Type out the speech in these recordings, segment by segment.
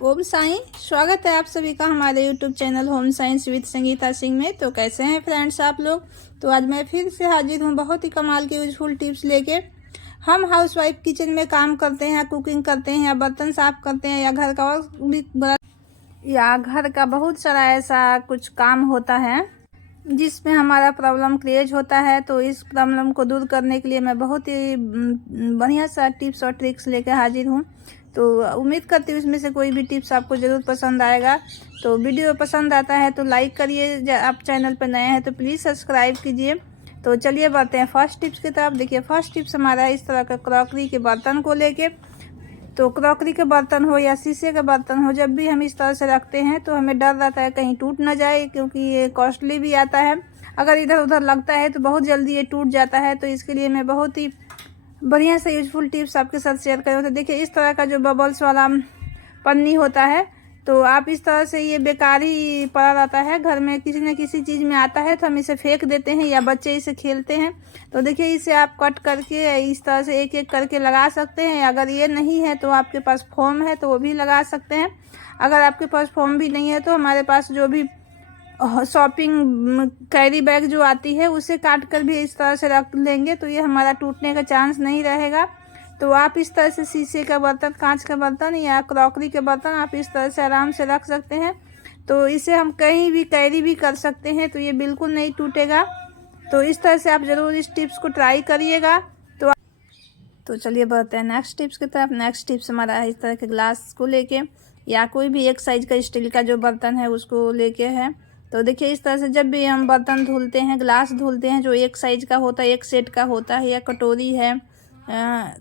ओम साईं, स्वागत है आप सभी का हमारे YouTube channel home science with Sangeeta Singh में। तो कैसे हैं फ्रेंड्स आप लोग। तो आज मैं फिर से हाजिर हूँ बहुत ही कमाल के यूजफुल टिप्स लेके। हम हाउसवाइफ किचन में काम करते हैं, कुकिंग करते हैं, या बर्तन साफ करते हैं, या घर का और भी या घर का बहुत सारा ऐसा कुछ काम होता है जिसमें हमारा प्रॉब्लम क्रिएट होता है। तो इस प्रॉब्लम को दूर करने के लिए मैं बहुत ही बढ़िया सा टिप्स और ट्रिक्स लेकर हाजिर हूँ। तो उम्मीद करती हूँ इसमें से कोई भी टिप्स आपको ज़रूर पसंद आएगा। तो वीडियो पसंद आता है तो लाइक करिए, आप चैनल पर नए हैं तो प्लीज़ सब्सक्राइब कीजिए। तो चलिए बढ़ते हैं फर्स्ट टिप्स की तरफ। देखिए फर्स्ट टिप्स हमारा है इस तरह का क्रॉकरी के बर्तन को लेके। तो क्रॉकरी के बर्तन हो या शीशे के बर्तन हो, जब भी हम इस तरह से रखते हैं तो हमें डर रहता है कहीं टूट ना जाए, क्योंकि ये कॉस्टली भी आता है। अगर इधर उधर लगता है तो बहुत जल्दी ये टूट जाता है। तो इसके लिए मैं बहुत ही बढ़िया से यूजफुल टिप्स आपके साथ शेयर करें। तो देखिए इस तरह का जो बबल्स वाला पन्नी होता है, तो आप इस तरह से, ये बेकार ही पड़ा रहता है घर में, किसी न किसी चीज़ में आता है तो हम इसे फेंक देते हैं या बच्चे इसे खेलते हैं। तो देखिए इसे आप कट करके इस तरह से एक एक करके लगा सकते हैं। अगर ये नहीं है तो आपके पास फोम है तो वो भी लगा सकते हैं। अगर आपके पास फोम भी नहीं है तो हमारे पास जो भी शॉपिंग कैरी बैग जो आती है उसे काट कर भी इस तरह से रख लेंगे तो ये हमारा टूटने का चांस नहीं रहेगा। तो आप इस तरह से शीशे का बर्तन, कांच का बर्तन या क्रॉकरी के बर्तन आप इस तरह से आराम से रख सकते हैं। तो इसे हम कहीं भी कैरी भी कर सकते हैं तो ये बिल्कुल नहीं टूटेगा। तो इस तरह से आप ज़रूर इस टिप्स को ट्राई करिएगा। तो चलिए बढ़ते हैं नेक्स्ट टिप्स की तरफ। नेक्स्ट टिप्स हमारा है इस तरह के ग्लास को लेके, या कोई भी एक साइज का स्टील का जो बर्तन है उसको लेके है। तो देखिए इस तरह से जब भी हम बर्तन धुलते हैं, ग्लास धुलते हैं, जो एक साइज का होता है, एक सेट का होता है, या कटोरी है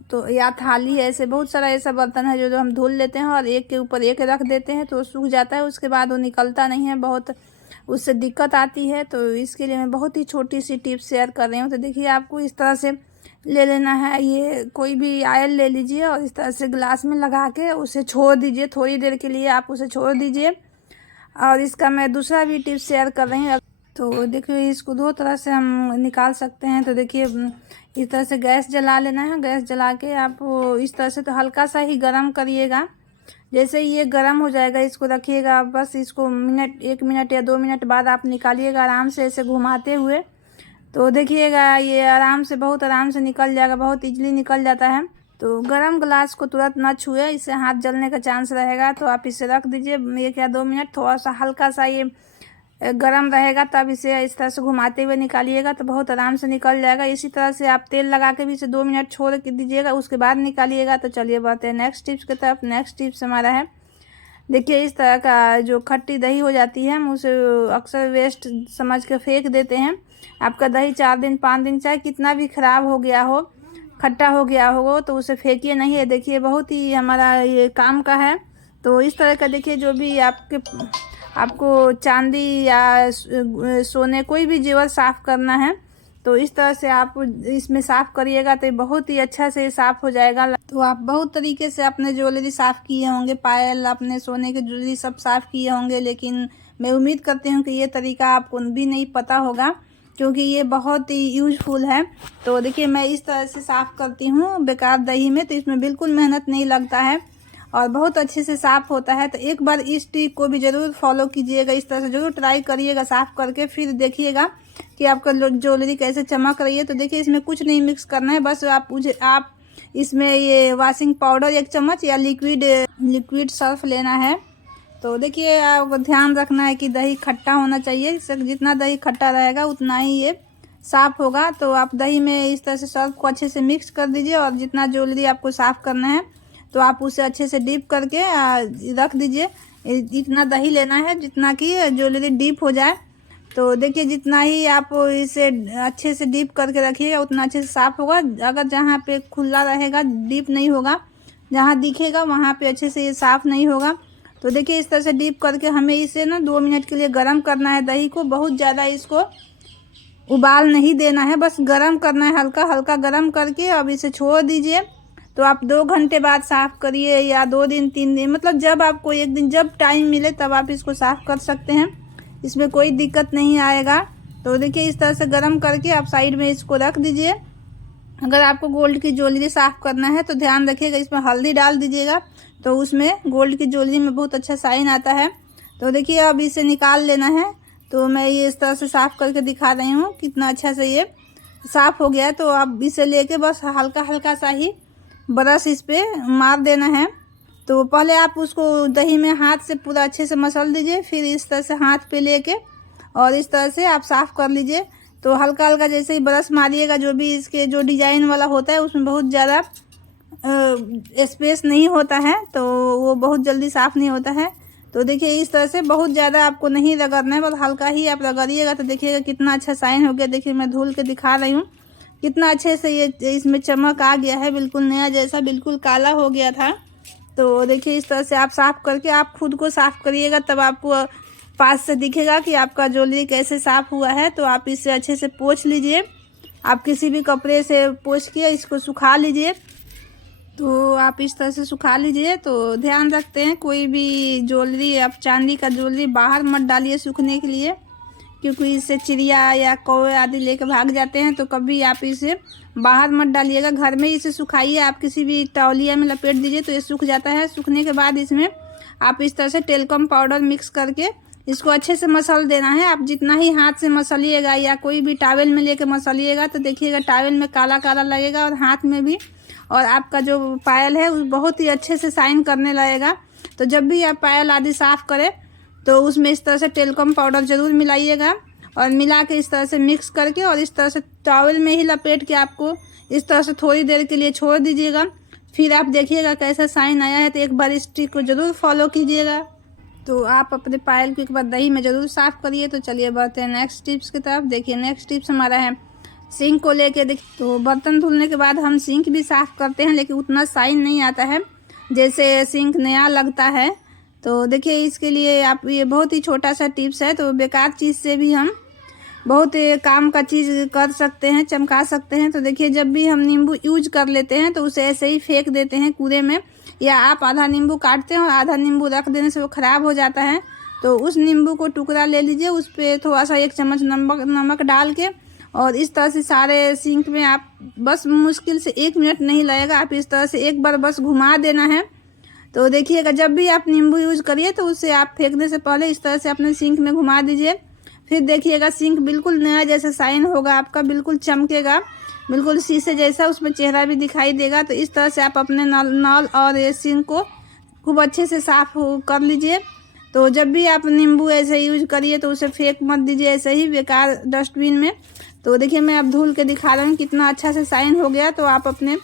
तो या थाली है, ऐसे बहुत सारा ऐसा बर्तन है जो हम धुल लेते हैं और एक के ऊपर एक रख देते हैं तो सूख जाता है। उसके बाद वो निकलता नहीं है, बहुत उससे दिक्कत आती है। तो इसके लिए मैं बहुत ही छोटी सी टिप्स शेयर कर रही हूँ। तो देखिए आपको इस तरह से ले लेना है, ये कोई भी ऑयल ले लीजिए और इस तरह से ग्लास में लगा के उसे छोड़ दीजिए। थोड़ी देर के लिए आप उसे छोड़ दीजिए। और इसका मैं दूसरा भी टिप्स शेयर कर रही हूँ। तो देखिए इसको दो तरह से हम निकाल सकते हैं। तो देखिए इस तरह से गैस जला लेना है। गैस जला के आप इस तरह से तो हल्का सा ही गरम करिएगा। जैसे ही ये गरम हो जाएगा इसको रखिएगा, बस इसको एक मिनट या 2 मिनट बाद आप निकालिएगा आराम से ऐसे घुमाते हुए। तो देखिएगा ये आराम से, बहुत आराम से निकल जाएगा, बहुत इजीली निकल जाता है। तो गरम ग्लास को तुरंत ना छुए, इससे हाथ जलने का चांस रहेगा। तो आप इसे रख दीजिए 1 या 2 मिनट, थोड़ा सा हल्का सा ये गरम रहेगा तब इसे इस तरह से घुमाते हुए निकालिएगा तो बहुत आराम से निकल जाएगा। इसी तरह से आप तेल लगा के भी इसे 2 मिनट छोड़ के दीजिएगा, उसके बाद निकालिएगा। तो चलिए बढ़ते हैं नेक्स्ट टिप्स की तरफ। नेक्स्ट टिप्स हमारा है, देखिए इस तरह का जो खट्टी दही हो जाती है हम उसे अक्सर वेस्ट समझ के फेंक देते हैं। आपका दही 4 दिन 5 दिन चाहे कितना भी ख़राब हो गया हो, खट्टा हो गया हो, तो उसे फेंकिए नहीं है। देखिए बहुत ही हमारा ये काम का है। तो इस तरह का देखिए जो भी आपको चांदी या सोने कोई भी जेवर साफ़ करना है तो इस तरह से आप इसमें साफ़ करिएगा तो बहुत ही अच्छा से साफ़ हो जाएगा। तो आप बहुत तरीके से अपने ज्वेलरी साफ़ किए होंगे, पायल, अपने सोने के ज्वेलरी सब साफ़ किए होंगे, लेकिन मैं उम्मीद करती हूँ कि ये तरीका आपको भी नहीं पता होगा क्योंकि ये बहुत ही यूजफुल है। तो देखिए मैं इस तरह से साफ़ करती हूँ बेकार दही में, तो इसमें बिल्कुल मेहनत नहीं लगता है और बहुत अच्छे से साफ़ होता है। तो एक बार इस टिप को भी ज़रूर फॉलो कीजिएगा, इस तरह से ज़रूर ट्राई करिएगा साफ़ करके, फिर देखिएगा कि आपका ज्वेलरी कैसे चमक रही है। तो देखिए इसमें कुछ नहीं मिक्स करना है, बस आप इसमें ये वॉशिंग पाउडर 1 चम्मच या लिक्विड सर्फ लेना है। तो देखिए आपको ध्यान रखना है कि दही खट्टा होना चाहिए, जितना दही खट्टा रहेगा उतना ही ये साफ़ होगा। तो आप दही में इस तरह से सर्फ को अच्छे से मिक्स कर दीजिए और जितना ज्वेलरी आपको साफ़ करना है तो आप उसे अच्छे से डीप करके रख दीजिए। इतना दही लेना है जितना कि ज्वेलरी डीप हो जाए। तो देखिए जितना ही आप इसे अच्छे से डीप करके रखिएगा उतना अच्छे से साफ़ होगा। अगर जहाँ पे खुला रहेगा, डीप नहीं होगा, जहाँ दिखेगा वहाँ पे अच्छे से ये साफ़ नहीं होगा। तो देखिए इस तरह से डीप करके हमें इसे ना 2 मिनट के लिए गर्म करना है दही को। बहुत ज़्यादा इसको उबाल नहीं देना है, बस गर्म करना है, हल्का हल्का गर्म करके अब इसे छोड़ दीजिए। तो आप 2 घंटे बाद साफ़ करिए या 2 दिन 3 दिन, मतलब जब आपको एक दिन जब टाइम मिले तब आप इसको साफ़ कर सकते हैं, इसमें कोई दिक्कत नहीं आएगा। तो देखिए इस तरह से गर्म करके आप साइड में इसको रख दीजिए। अगर आपको गोल्ड की ज्वेलरी साफ़ करना है तो ध्यान रखिएगा इसमें हल्दी डाल दीजिएगा तो उसमें गोल्ड की ज्वेलरी में बहुत अच्छा साइन आता है। तो देखिए अब इसे निकाल लेना है। तो मैं ये इस तरह से साफ़ करके दिखा रही हूँ कितना अच्छा से ये साफ़ हो गया है। तो अब इसे लेके बस हल्का हल्का सा ही ब्रश इस पर मार देना है। तो पहले आप उसको दही में हाथ से पूरा अच्छे से मसल दीजिए, फिर इस तरह से हाथ पे लेके और इस तरह से आप साफ़ कर लीजिए। तो हल्का हल्का जैसे ही ब्रश मारिएगा, जो भी इसके जो डिजाइन वाला होता है उसमें बहुत ज़्यादा स्पेस नहीं होता है, तो वो बहुत जल्दी साफ़ नहीं होता है। तो देखिए इस तरह से बहुत ज़्यादा आपको नहीं रगड़ना है, बस हल्का ही आप रगड़िएगा तो देखिएगा कितना अच्छा साइन हो गया। देखिए मैं धुल के दिखा रही हूँ कितना अच्छे से ये इसमें चमक आ गया है, बिल्कुल नया जैसा, बिल्कुल काला हो गया था। तो देखिए इस तरह से आप साफ़ करके आप खुद को साफ़ करिएगा, तब आपको पास से दिखेगा कि आपका ज्वेलरी कैसे साफ़ हुआ है। तो आप इसे अच्छे से पोंछ लीजिए, आप किसी भी कपड़े से पोंछ के इसको सुखा लीजिए। तो आप इस तरह से सुखा लीजिए। तो ध्यान रखते हैं कोई भी ज्वेलरी, आप चांदी का ज्वेलरी बाहर मत डालिए सूखने के लिए, क्योंकि इससे चिड़िया या कौवे आदि लेकर भाग जाते हैं। तो कभी आप इसे बाहर मत डालिएगा, घर में इसे सुखाइए। आप किसी भी तौलिया में लपेट दीजिए तो ये सूख जाता है। सूखने के बाद इसमें आप इस तरह से टेल्कम पाउडर मिक्स करके इसको अच्छे से मसल देना है। आप जितना ही हाथ से मसलिएगा या कोई भी टॉवेल में लेके मसलिएगा तो देखिएगा टॉवेल में काला काला लगेगा और हाथ में भी, और आपका जो पायल है वो बहुत ही अच्छे से शाइन करने लगेगा। तो जब भी आप पायल आदि साफ़ करें तो उसमें इस तरह से टेल्कम पाउडर ज़रूर मिलाइएगा, और मिला के इस तरह से मिक्स करके और इस तरह से टॉवेल में ही लपेट के आपको इस तरह से थोड़ी देर के लिए छोड़ दीजिएगा। फिर आप देखिएगा कैसा साइन आया है। तो एक बार इस ट्रिक को ज़रूर फॉलो कीजिएगा। तो आप अपने पायल को एक बार दही में ज़रूर साफ़ करिए। तो चलिए बढ़ते हैं नेक्स्ट टिप्स की तरफ। देखिए नेक्स्ट टिप्स हमारा है सिंक को लेके। देखिए तो बर्तन धुलने के बाद हम सिंक भी साफ़ करते हैं, लेकिन उतना साइन नहीं आता है जैसे सिंक नया लगता है। तो देखिए इसके लिए आप, ये बहुत ही छोटा सा टिप्स है। तो बेकार चीज़ से भी हम बहुत काम का चीज़ कर सकते हैं, चमका सकते हैं। तो देखिए जब भी हम नींबू यूज कर लेते हैं तो उसे ऐसे ही फेंक देते हैं कूड़े में, या आप आधा नींबू काटते हैं और आधा नींबू रख देने से वो ख़राब हो जाता है। तो उस नींबू को टुकड़ा ले लीजिए, उस पर थोड़ा सा 1 चम्मच नमक डाल के और इस तरह से सारे सिंक में आप बस मुश्किल से 1 मिनट नहीं लगेगा, आप इस तरह से एक बार बस घुमा देना है। तो देखिएगा जब भी आप नींबू यूज़ करिए तो उसे आप फेंकने से पहले इस तरह से अपने सिंक में घुमा दीजिए। फिर देखिएगा सिंक बिल्कुल नया जैसा साइन होगा आपका, बिल्कुल चमकेगा, बिल्कुल शीशे जैसा, उसमें चेहरा भी दिखाई देगा। तो इस तरह से आप अपने नल और ये सिंक को खूब अच्छे से साफ़ कर लीजिए। तो जब भी आप नींबू ऐसे यूज करिए तो उसे फेंक मत दीजिए ऐसे ही बेकार डस्टबिन में। तो देखिए मैं अब धुल के दिखा रहा हूँ कितना अच्छा से साइन हो गया। तो आप अपने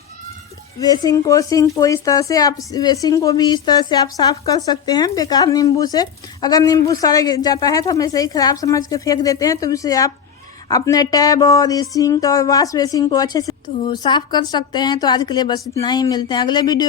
सिंक को इस तरह से आप सिंक को भी इस तरह से आप साफ़ कर सकते हैं बेकार नींबू से। अगर नींबू सड़ जाता है तो हम ऐसे ही ख़राब समझ के फेंक देते हैं, तो इसे आप अपने टैब और ये सिंक और वॉश बेसिन को अच्छे से तो साफ़ कर सकते हैं। तो आज के लिए बस इतना ही, मिलते हैं अगले वीडियो।